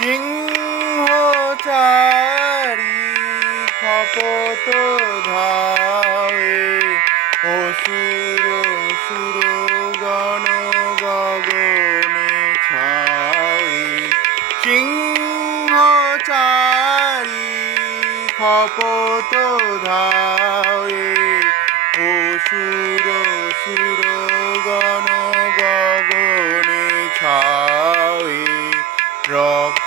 সিংহ চারি খপত ধায়ে অসুর সুর গণ গগনে ছায়ে সিংহ চারি খপত ধায়ে অসুর সুর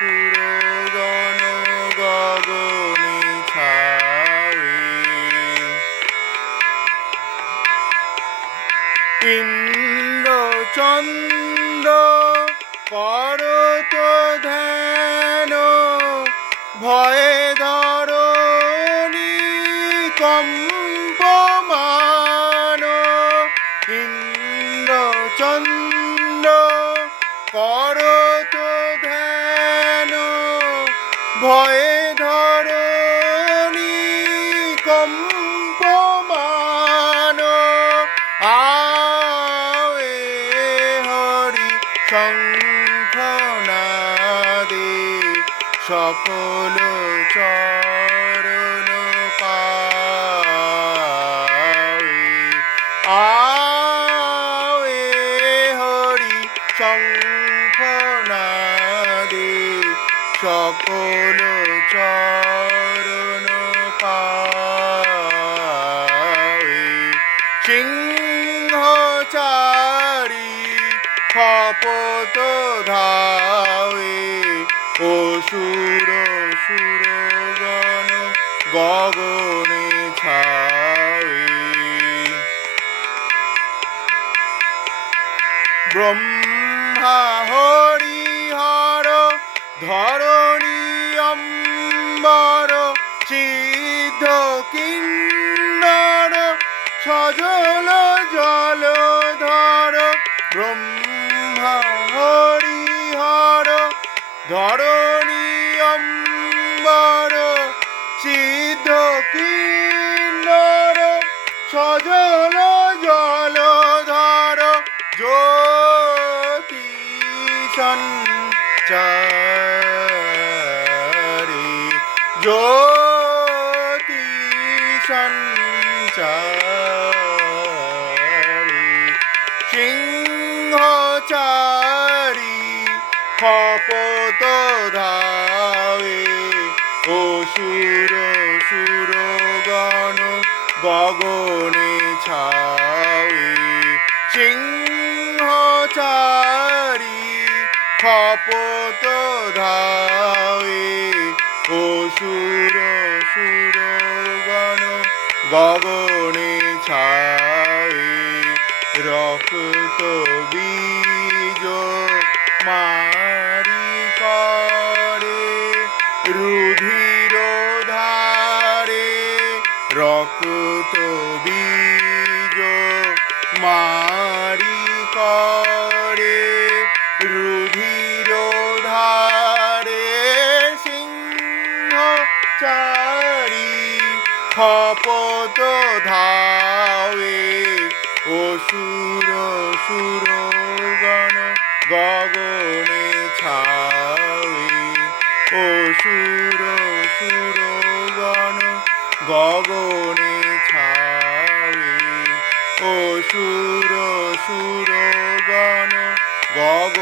সুর গণ গগনে ছায়ে ইন্দ্র চন্দ্র করত ধ্যান ভয়ে ধরণী কম্পমান। ইন্দ্র চন্দ্র করত শঙ্খনাদে সকল চরণ পাবে আয়ে হরি শঙ্খনাদে সকল চরণ পাবে সিংহ খপত ধায়ে অসুর সুর গণ গগনে ছায়ে ব্রহ্মা হরিহর ধরণী অম্বর, সিদ্ধ কিন্নর, সজল জল ধরণী অম্বর সিদ্ধ কিন্নর সজল জল ধর জ্যোতি সঞ্চারি জ্যোতি সঞ্চারি সিংহ চারি খপত ধায়ে অসুর সুর সুর গণ গগনে ছায়ে সিংহ চারি খপত ধায়ে ও সুর সুর গণ গগনে ছায়ে রক্ত বীজ মারি মারি করে রুধির ধারে সিংহ চারি খপত ধায়ে অসুর সুর গণ গগনে ছায়ে অসুর সুর গণ গগনে ਸੁਰਗਨ ਵਾਗ